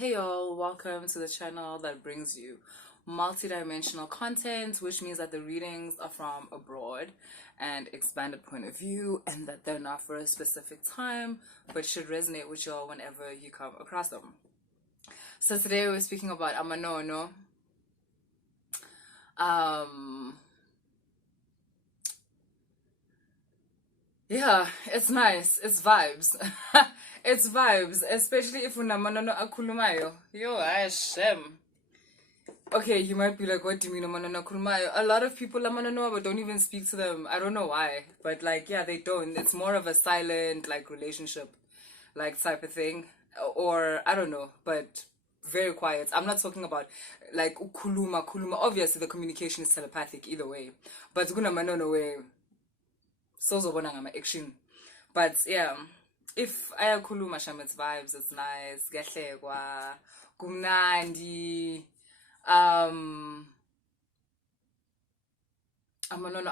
Hey y'all, welcome to the channel that brings you multi-dimensional content, which means that the readings are from a broad and expanded point of view, and that they're not for a specific time, but should resonate with y'all whenever you come across them. So today we're speaking about AmaNono. Yeah, it's nice. It's vibes. It's vibes, especially if unamanono akulumayo. Yo, Hashem. Okay, you might be like, what do you mean amanono akulumayo? A lot of people amanono but don't even speak to them. I don't know why, but like, yeah, they don't. It's more of a silent like relationship, like type of thing, or I don't know, but very quiet. I'm not talking about like kuluma. Obviously, the communication is telepathic either way, but kunamanono way. Sozobona ngama action. But yeah, if ayakhuluma sham, it's vibes, it's nice, kuyahlekwa, kumnandi. AmaNono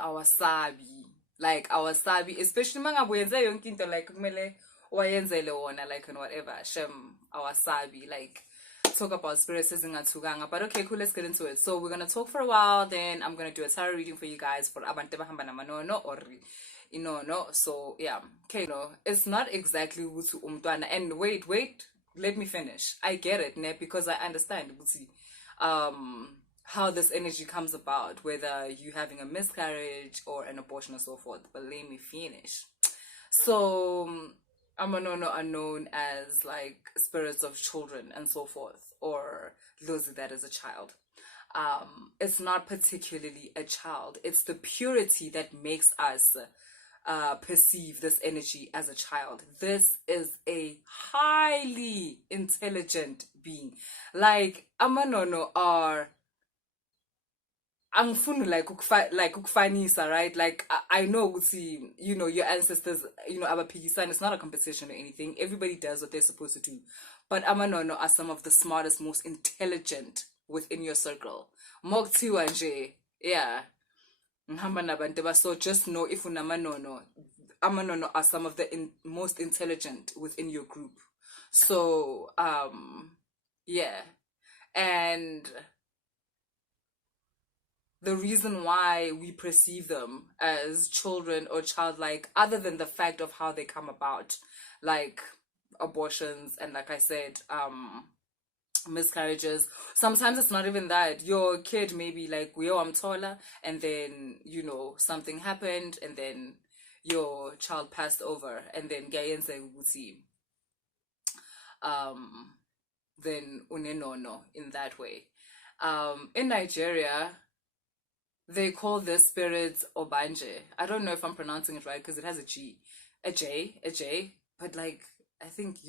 awasabi. Like awasabi, especially mangabe uyenza yonke into like kumele wayenzele wona like and whatever. Shem awasabi, like talk about spirits ezingathukanga. But okay, cool, let's get into it. So we're gonna talk for a while, then I'm gonna do a tarot reading for you guys for abantu abahamba namanono or no. So yeah, okay, no, it's not exactly ukuthi umntwana. And wait, let me finish. I get it, ne, because I understand how this energy comes about, whether you having a miscarriage or an abortion or so forth. But let me finish. So AmaNono are known as like spirits of children and so forth, or those that is a child. It's not particularly a child. It's the purity that makes us perceive this energy as a child. This is a highly intelligent being. Like AmaNono are angifuni like ukufanisa, right? Like I know, see, you know, your ancestors, you know, abaphikisana. It's not a competition or anything. Everybody does what they're supposed to do. But AmaNono are some of the smartest, most intelligent within your circle. Moktiwa nje, yeah. So just know if unamanono, AmaNono are some of the most intelligent within your group. So yeah, and the reason why we perceive them as children or childlike, other than the fact of how they come about, like abortions and like I said, miscarriages. Sometimes it's not even that. Your kid may be like, I'm taller, and then, you know, something happened, and then your child passed over, and then then unenono in that way. In Nigeria, they call this spirits Obanje. I don't know if I'm pronouncing it right because it has a J, but like, I think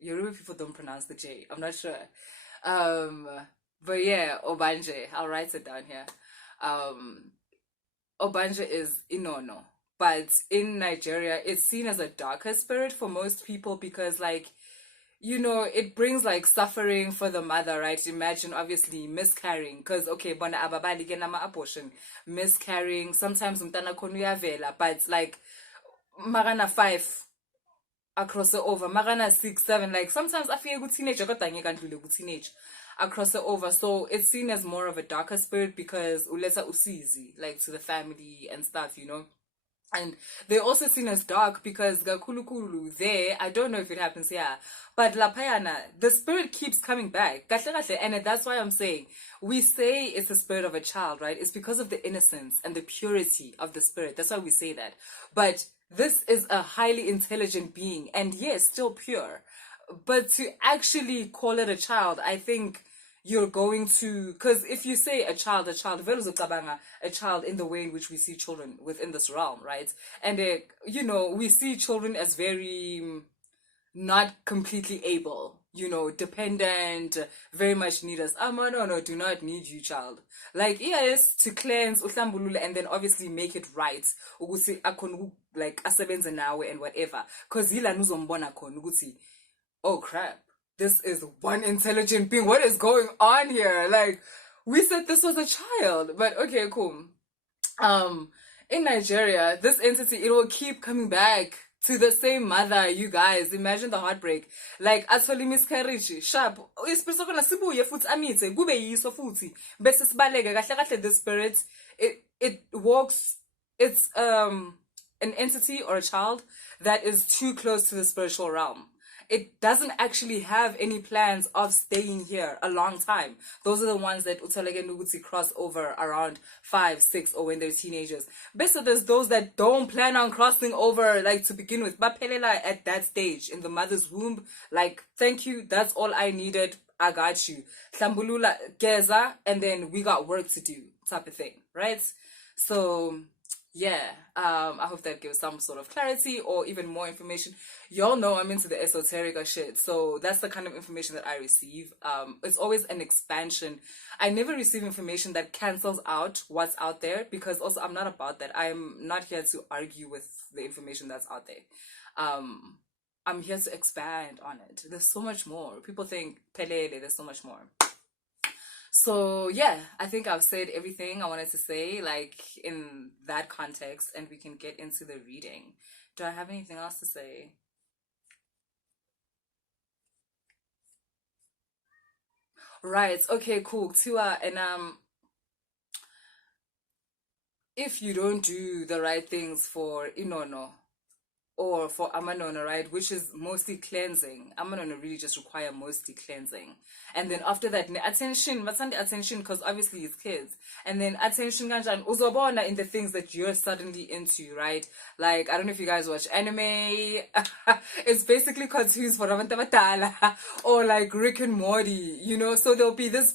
Yoruba people don't pronounce the J. I'm not sure. But yeah, Obanje. I'll write it down here. Obanje is Inono. But in Nigeria, it's seen as a darker spirit for most people because, like, you know, it brings like suffering for the mother, right? Imagine obviously miscarrying, because okay, bona ababali ke nama abortion, miscarrying, sometimes umntana khona uyavela, but like magana 5 across the over, magana 6, 7, like sometimes I feel good teenager got good teenage across the over. So it's seen as more of a darker spirit because ulesa usizi, like to the family and stuff, you know. And they're also seen as dark because Gakulukulu there, I don't know if it happens here, but Lapayana, the spirit keeps coming back. And that's why I'm saying, we say it's the spirit of a child, right? It's because of the innocence and the purity of the spirit. That's why we say that. But this is a highly intelligent being, and yes, still pure. But to actually call it a child, I think you're going to, because if you say a child, a child in the way in which we see children within this realm, right? And you know, we see children as very not completely able, you know, dependent, very much need us. No, do not need you, child. Like, yes, to cleanse uhlambulule and then obviously make it right. Ukuthi akhona like asebenze nawe and whatever. Because yila nuzombona khona ukuthi, oh crap, this is one intelligent being. What is going on here? Like, we said this was a child, but okay, cool. In Nigeria, this entity, it will keep coming back to the same mother. You guys, imagine the heartbreak. Like, actually miscarriage, sharp. Isifiso khona sibuye futhi amithe kube yiso futhi bese sibaleke kahle kahle the spirit it walks. It's an entity or a child that is too close to the spiritual realm. It doesn't actually have any plans of staying here a long time. Those are the ones that utalege nuguti cross over around 5, 6, or when they're teenagers. But so there's those that don't plan on crossing over, like, to begin with. But pelela at that stage in the mother's womb, like, thank you, that's all I needed. I got you. Hlambulula geza, and then we got work to do, type of thing, right? So yeah, I hope that gives some sort of clarity or even more information. Y'all know I'm into the esoteric shit, so that's the kind of information that I receive. It's always an expansion. I never receive information that cancels out what's out there, because also I'm not about that. I'm not here to argue with the information that's out there. I'm here to expand on it. There's so much more. People think pelele, there's so much more. So yeah, I think I've said everything I wanted to say, like, in that context, and we can get into the reading. Do I have anything else to say? Right, okay, cool. Tiwa, and if you don't do the right things for inono or for AmaNono, right, which is mostly cleansing. AmaNono really just require mostly cleansing. And then after that, attention, but attention, because obviously it's kids. And then attention kanjan uzobona in the things that you're suddenly into, right? Like, I don't know if you guys watch anime. It's basically cartoons for abantu abadala, or like Rick and Morty, you know? So there'll be this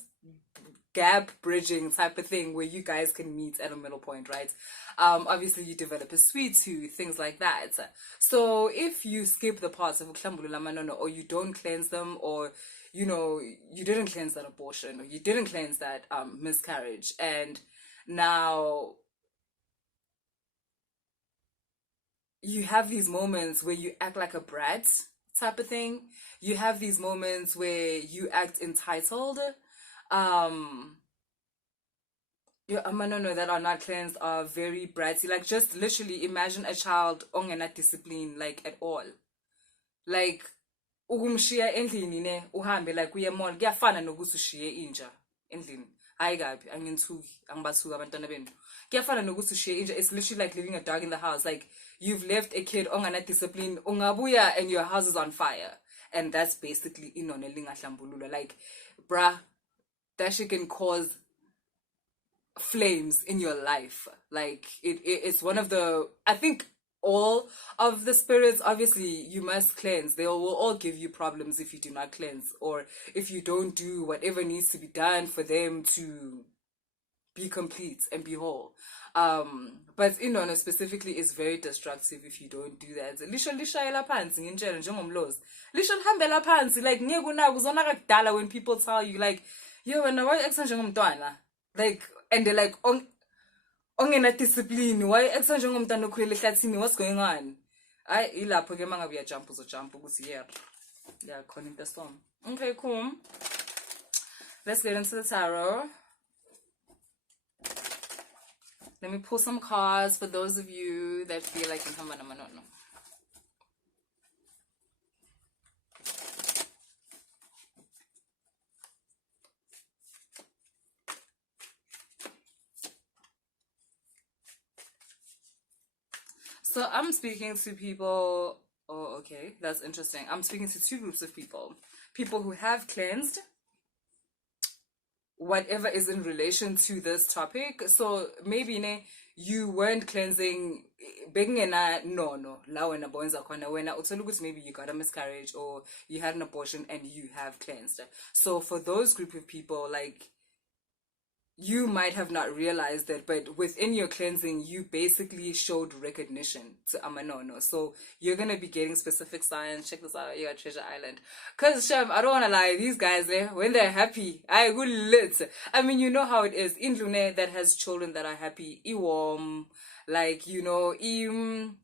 gap bridging type of thing where you guys can meet at a middle point, right? Obviously you develop a sweet tooth, things like that. So if you skip the parts of uklambulula AmaNono, or you don't cleanse them, or you know, you didn't cleanse that abortion, or you didn't cleanse that miscarriage, and now you have these moments where you act like a brat type of thing. You have these moments where you act entitled. Your AmaNono that are not cleansed are very bratty. Like, just literally imagine a child ongena discipline, like, at all. Like, ukumshiya endlini ne uhambe like uye mall, kuyafana nokuthi ushiye inja endlini. Hayi kabi, anginthuki, angibathuki abantwana benu. Kuyafana nokuthi ushiye inja. It's literally like leaving a dog in the house. Like, you've left a kid ongena discipline, ungabuya and your house is on fire. And that's basically inone lingahlambulula. Like, bruh, that shit can cause flames in your life. Like, it's one of the, I think all of the spirits, obviously you must cleanse. They will all give you problems if you do not cleanse, or if you don't do whatever needs to be done for them to be complete and be whole. But inono specifically is very destructive if you don't do that. Lisho lishayela phansi ngintshela njengomlozi. Lisho lihambela phansi, like ngeke unaka uzona kakudala when people tell you like, yo wena why exa njengomntwana? Like, and they're like, ongena discipline, why exa njengomntwana okhulele ehlathini, what's going on? Ay ilapho ke mangabe uyajump uzojump ukuthi yeah khona into storm. Okay, cool. Let's get into the tarot. Let me pull some cards for those of you that feel like you have an AmaNono. So I'm speaking to people. Oh, okay, that's interesting. I'm speaking to two groups of people. People who have cleansed whatever is in relation to this topic. So maybe you weren't cleansing no la wena boenza khona wena uthola ukuthi maybe you got a miscarriage or you had an abortion and you have cleansed. So for those group of people, like, you might have not realized that, but within your cleansing, you basically showed recognition to AmaNono. So you're going to be getting specific signs. Check this out. You got Treasure Island. Because, Chef, I don't want to lie. These guys, when they're happy, I go lit. I mean, you know how it is. In Lune that has children that are happy, iwom, like, you know, in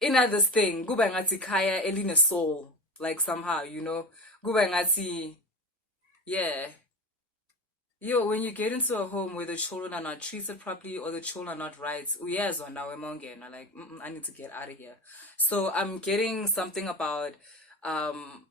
this thing, guba ngati kaya eline soul. Like, somehow, you know, guba ngati, yeah. Yo, when you get into a home where the children are not treated properly or the children are not right, uyezwa nawe mongena, like, I need to get out of here. So I'm getting something about,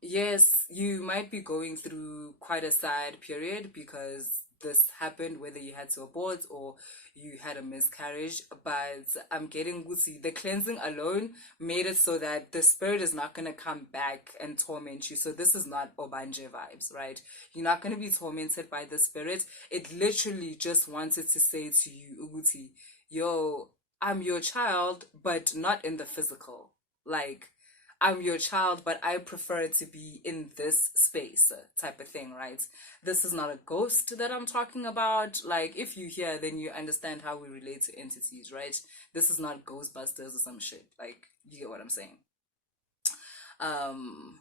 yes, you might be going through quite a sad period because this happened, whether you had to abort or you had a miscarriage. But I'm getting Gucci. The cleansing alone made it so that the spirit is not going to come back and torment you. So this is not Obanje vibes, right? You're not going to be tormented by the spirit. It literally just wanted to say to you, Uguti, yo, I'm your child, but not in the physical. Like, I'm your child, but I prefer to be in this space type of thing, right? This is not a ghost that I'm talking about. Like, if you hear, then you understand how we relate to entities, right? This is not Ghostbusters or some shit. Like, you get what I'm saying? Um,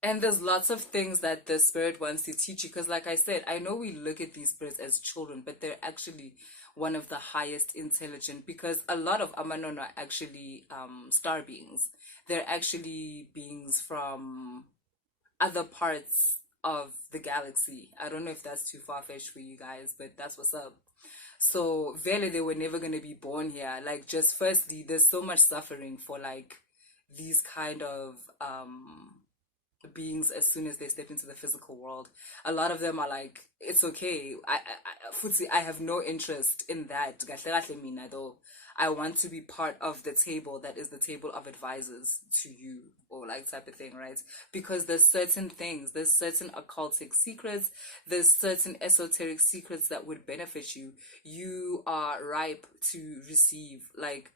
and there's lots of things that the spirit wants to teach you. Because, like I said, I know we look at these spirits as children, but they're actually one of the highest intelligent. Because a lot of AmaNono are actually star beings. They're actually beings from other parts of the galaxy. I don't know if that's too far-fetched for you guys, but that's what's up. So, Vele, they were never going to be born here. Like, just firstly, there's so much suffering for, like, these kind of beings as soon as they step into the physical world. A lot of them are like, it's okay. Futsi, I have no interest in that. Though. I want to be part of the table that is the table of advisors to you, or like type of thing, right? Because there's certain things, there's certain occultic secrets, there's certain esoteric secrets that would benefit you. You are ripe to receive. Like,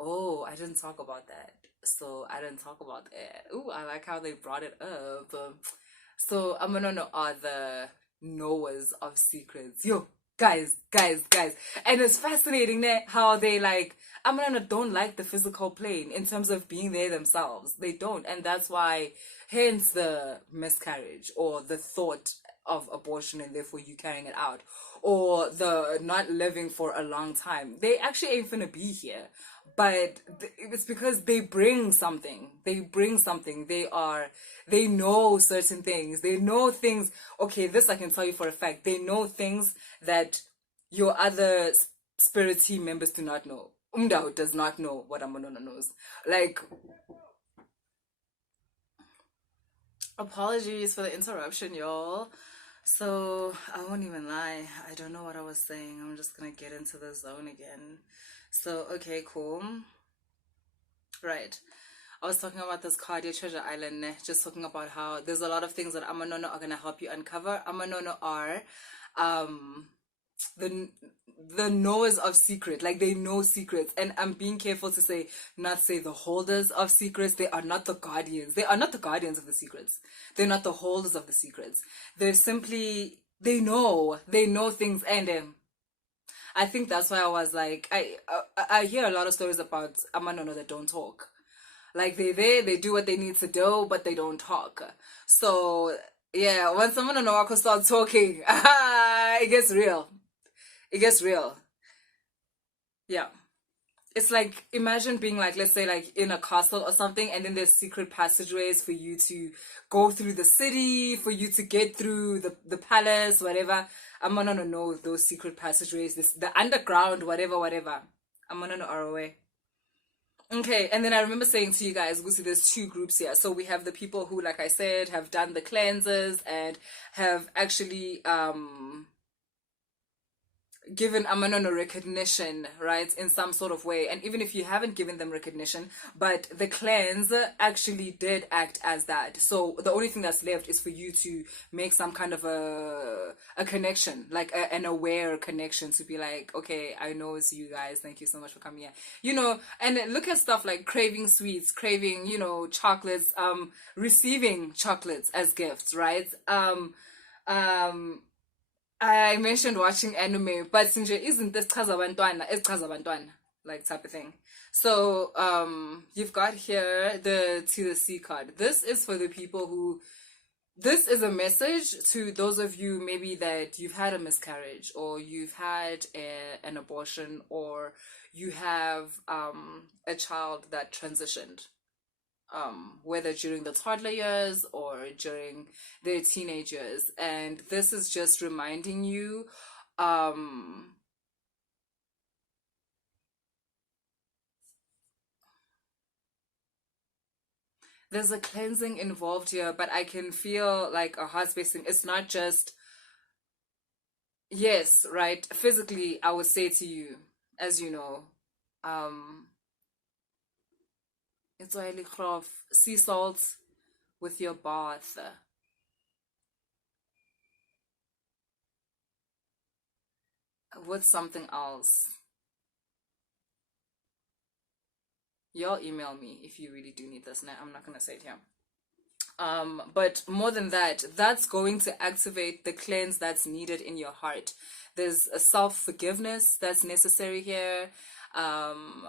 oh, I didn't talk about that. So I didn't talk about that. Ooh, I like how they brought it up. So I'm gonna know are the knowers of secrets. Yo, guys. And it's fascinating that how they like AmaNono don't like the physical plane in terms of being there themselves. They don't. And that's why hence the miscarriage or the thought of abortion and therefore you carrying it out. Or the not living for a long time. They actually ain't finna be here. But it's because they bring something. They know certain things. They know things. Okay, this I can tell you for a fact. They know things that your other spirit team members do not know. Umdao does not know what AmaNono knows. Like, apologies for the interruption, y'all. So, I won't even lie. I don't know what I was saying. I'm just gonna get into the zone again. So, okay, cool. Right. I was talking about this card, your treasure island, just talking about how there's a lot of things that AmaNono are gonna help you uncover. AmaNono are the the knowers of secret, like they know secrets, and I'm being careful to say not say the holders of secrets. They are not the guardians. They are not the guardians of the secrets. They're not the holders of the secrets. They're simply they know things, and I think that's why I was like I hear a lot of stories about AmaNono that don't talk. Like they there, they do what they need to do, but they don't talk. So yeah, when someone on Oahu starts talking, it gets real. It gets real. Yeah. It's like imagine being like, let's say like in a castle or something, and then there's secret passageways for you to go through the city, for you to get through the palace, whatever. I'm gonna know those secret passageways, the underground, whatever. I'm gonna know ROA. Okay, and then I remember saying to you guys, Gusi, there's two groups here. So we have the people who, like I said, have done the cleanses and have actually given AmaNono recognition, right, in some sort of way. And even if you haven't given them recognition, but the cleanse actually did act as that. So the only thing that's left is for you to make some kind of a connection, like an aware connection to be like, okay, I know it's you guys. Thank you so much for coming here. You know, and look at stuff like craving sweets, craving, you know, chocolates, receiving chocolates as gifts, right? I mentioned watching anime, but Sinja isn't this Chazabantwana, it's Chazabantwana, like type of thing. So, you've got here the to the sea card. This is for the people who, this is a message to those of you maybe that you've had a miscarriage or you've had an abortion or you have a child that transitioned. whether during the toddler years or during their teenage years. And this is just reminding you, um, there's a cleansing involved here, but I can feel like a heart spacing. It's not just, yes, right? Physically, I would say to you, as you know, um, it's oily cloth, sea salt with your bath, with something else. Y'all email me if you really do need this. Now, I'm not gonna say it here. But more than that, that's going to activate the cleanse that's needed in your heart. There's a self-forgiveness that's necessary here. Um,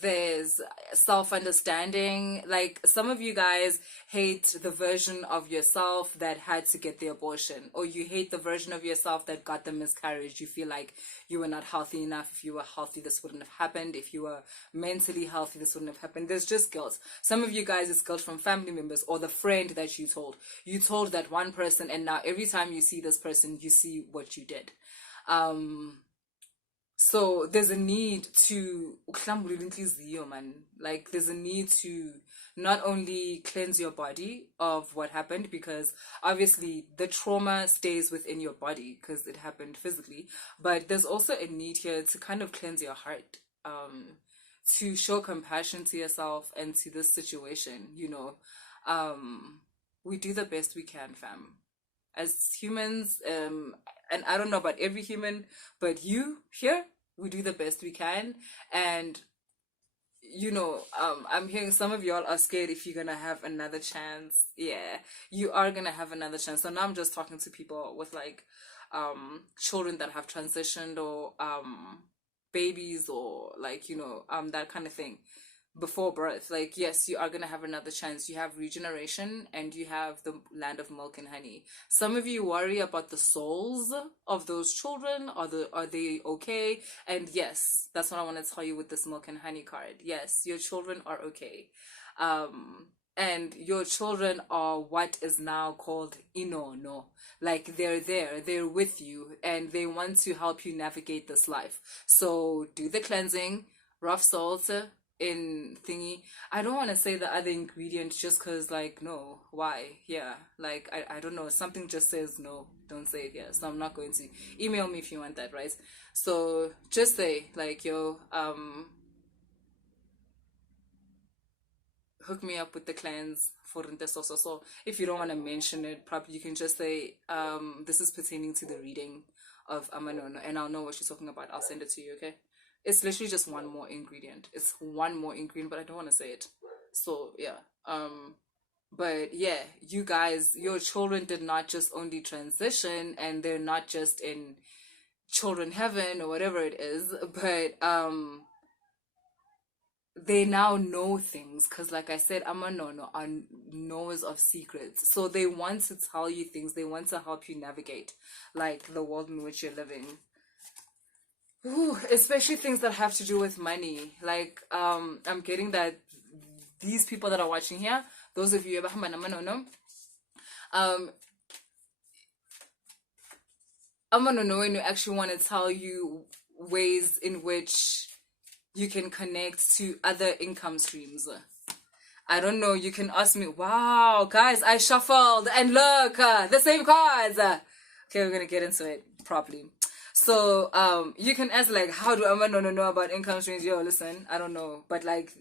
there's self-understanding. Like, some of you guys hate the version of yourself that had to get the abortion, or you hate the version of yourself that got the miscarriage. You feel like you were not healthy enough. If you were healthy, this wouldn't have happened. If you were mentally healthy, this wouldn't have happened. There's just guilt. Some of you guys, it's guilt from family members or the friend that you told that one person, and now every time you see this person, you see what you did. So there's a need to, like, there's a need to not only cleanse your body of what happened, because obviously the trauma stays within your body because it happened physically, but there's also a need here to kind of cleanse your heart, to show compassion to yourself and to this situation. We do the best we can, fam, as humans. And I don't know about every human, but you here, we do the best we can. And I'm hearing some of y'all are scared if you're gonna have another chance. Yeah, you are gonna have another chance. So now I'm just talking to people with like children that have transitioned, or babies, or like that kind of thing before birth. Like, yes, you are going to have another chance. You have regeneration, and you have the land of milk and honey. Some of you worry about the souls of those children. Are they okay? And yes, that's what I want to tell you with this milk and honey card. Yes, your children are okay. And your children are what is now called inono. Like, they're with you, and they want to help you navigate this life. So do the cleansing, rough salt in thingy. I don't want to say the other ingredients just because, like, no, why? Yeah, like, I don't know, something just says no, don't say it. Yeah, so I'm not going to. Email me if you want that, right? So just say, like, yo, hook me up with the cleanse for so. If you don't want to mention it properly, you can just say, this is pertaining to the reading of AmaNono, and I'll know what she's talking about. I'll send it to you, okay? It's literally just one more ingredient. It's one more ingredient, but I don't want to say it. So yeah. But yeah, you guys, your children did not just only transition, and they're not just in children heaven or whatever it is, but they now know things, because like I said, AmaNono are knowers of secrets. So they want to tell you things. They want to help you navigate like the world in which you're living. Ooh, especially things that have to do with money. Like, I'm getting that these people that are watching here, those of you AmaNono, AmaNono, when you actually want to tell you ways in which you can connect to other income streams. I don't know, you can ask me, wow, guys, I shuffled and look, the same cards. Okay, we're gonna get into it properly. So, you can ask, like, how do AmaNono know about income streams? Yo, listen, I don't know, but like,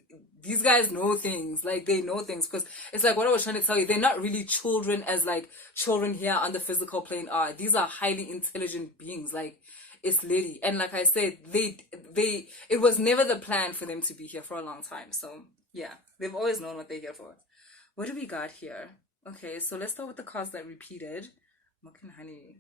these guys know things. Like, they know things, because it's like what I was trying to tell you. They're not really children as like children here on the physical plane are. These are highly intelligent beings. Like, it's lady, and like I said, it was never the plan for them to be here for a long time. So yeah, they've always known what they're here for. What do we got here? Okay, so let's start with the cards that repeated. Milk and honey.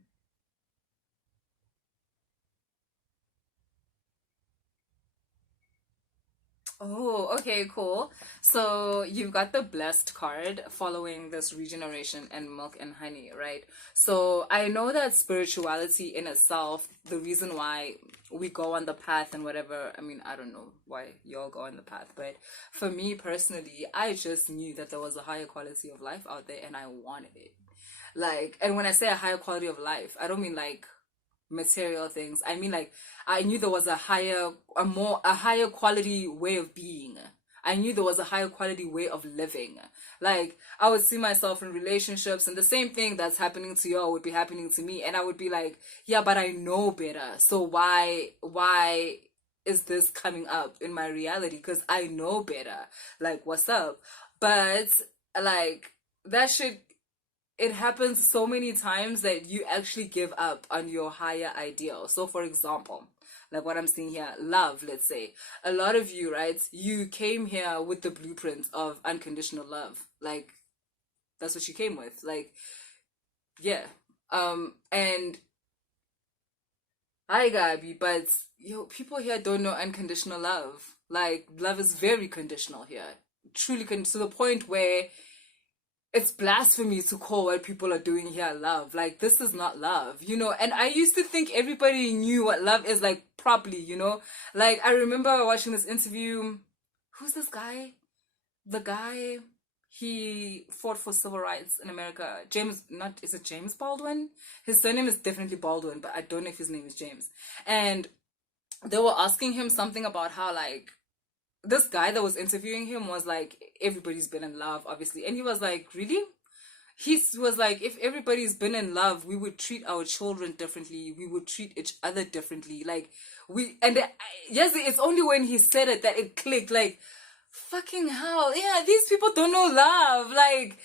Oh, okay, cool. So you've got the blessed card following this regeneration and milk and honey, right? So I know that spirituality in itself, the reason why we go on the path and whatever, I mean, I don't know why y'all go on the path, but for me personally, I just knew that there was a higher quality of life out there and I wanted it. Like, and when I say a higher quality of life, I don't mean like material things. I mean, like, I knew there was a higher quality way of being. I knew there was a higher quality way of living. Like, I would see myself in relationships and the same thing that's happening to y'all would be happening to me. And I would be like, yeah, but I know better. So why is this coming up in my reality? Because I know better. Like, what's up? But, like, that shit, it happens so many times that you actually give up on your higher ideal. So, for example, like what I'm seeing here, love, let's say. A lot of you, right? You came here with the blueprint of unconditional love. Like, that's what you came with. Like, yeah. And I Gabi, but people here don't know unconditional love. Like, love is very conditional here. Truly, to the point where it's blasphemy to call what people are doing here love. Like, this is not love, And I used to think everybody knew what love is, like, properly. Like, I remember watching this interview. Who's this guy? The guy, he fought for civil rights in America. Is it James Baldwin? His surname is definitely Baldwin, but I don't know if his name is James. And they were asking him something about how, like, this guy that was interviewing him was like, everybody's been in love, obviously. And he was like, really? He was like, if everybody's been in love, we would treat our children differently. We would treat each other differently. Like, yes, it's only when he said it that it clicked. Like, fucking hell. Yeah, these people don't know love. Like,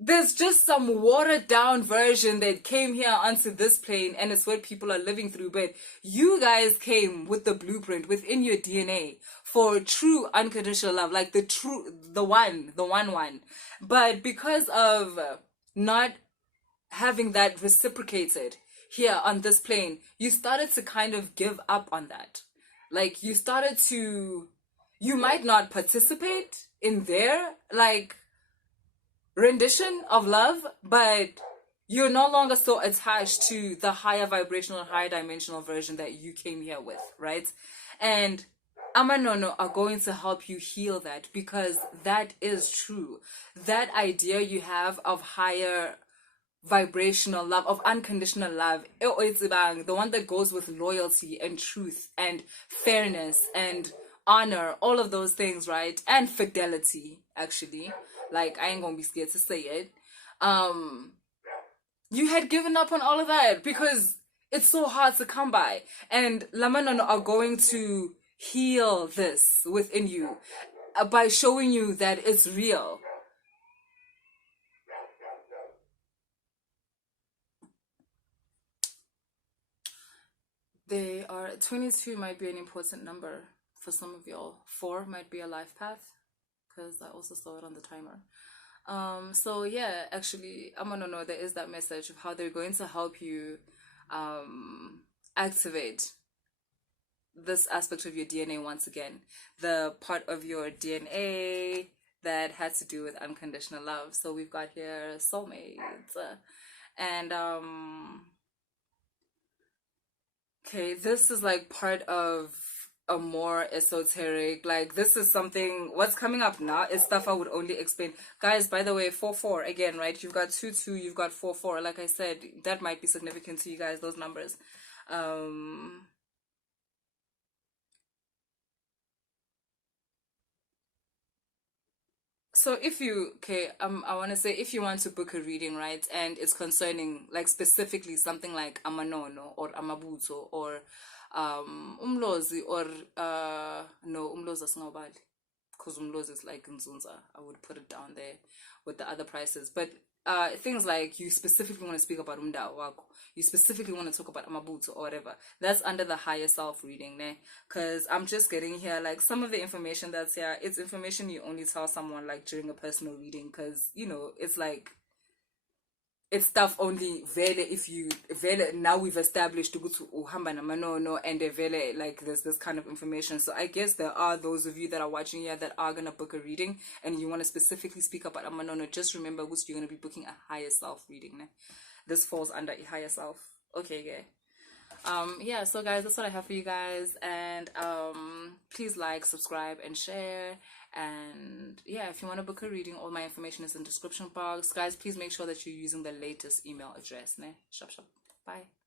there's just some watered down version that came here onto this plane and it's what people are living through. But you guys came with the blueprint within your DNA for true unconditional love, like the one. But because of not having that reciprocated here on this plane, you started to kind of give up on that. Like, you might not participate in their, like, rendition of love, but you're no longer so attached to the higher vibrational, higher dimensional version that you came here with, right? And AmaNono are going to help you heal that, because that is true. That idea you have of higher vibrational love, of unconditional love, it's the one that goes with loyalty and truth and fairness and honor, all of those things, right? And fidelity, actually. Like, I ain't gonna be scared to say it. You had given up on all of that because it's so hard to come by. And Lamanono are going to heal this within you by showing you that it's real. They are 22 might be an important number for some of y'all. 4 might be a life path, because I also saw it on the timer. So yeah, actually, I'm gonna know there is that message of how they're going to help you activate this aspect of your DNA once again. The part of your DNA that had to do with unconditional love. So we've got here soulmates. And okay, this is like part of a more esoteric, like, this is something, what's coming up now is stuff I would only explain. Guys, by the way, 4-4 again, right? You've got 2-2, you've got 4-4. Like I said, that might be significant to you guys, those numbers. So I want to say, if you want to book a reading, right, and it's concerning, like, specifically something like AmaNono or Amabuto or Umlozi or no, Umlozi Singobali, because Umlozi is like Nzunza. I would put it down there with the other prices. But things like, you specifically want to speak about Umda Wako, you specifically want to talk about Amabuto or whatever, that's under the higher self reading, ne? Because I'm just getting here, like, some of the information that's here, it's information you only tell someone, like, during a personal reading, because, it's like, it's stuff only vele if you vele now we've established ukuthi uhamba namanono and vele like there's this kind of information. So I guess there are those of you that are watching here that are gonna book a reading and you want to specifically speak about AmaNono. Just remember which you're gonna be booking a higher self reading. Ne? This falls under a higher self. Okay, yeah. So guys, that's what I have for you guys, and please like, subscribe, and share. And yeah, if you want to book a reading, all my information is in the description box. Guys, please make sure that you're using the latest email address. Ne? Shop. Bye.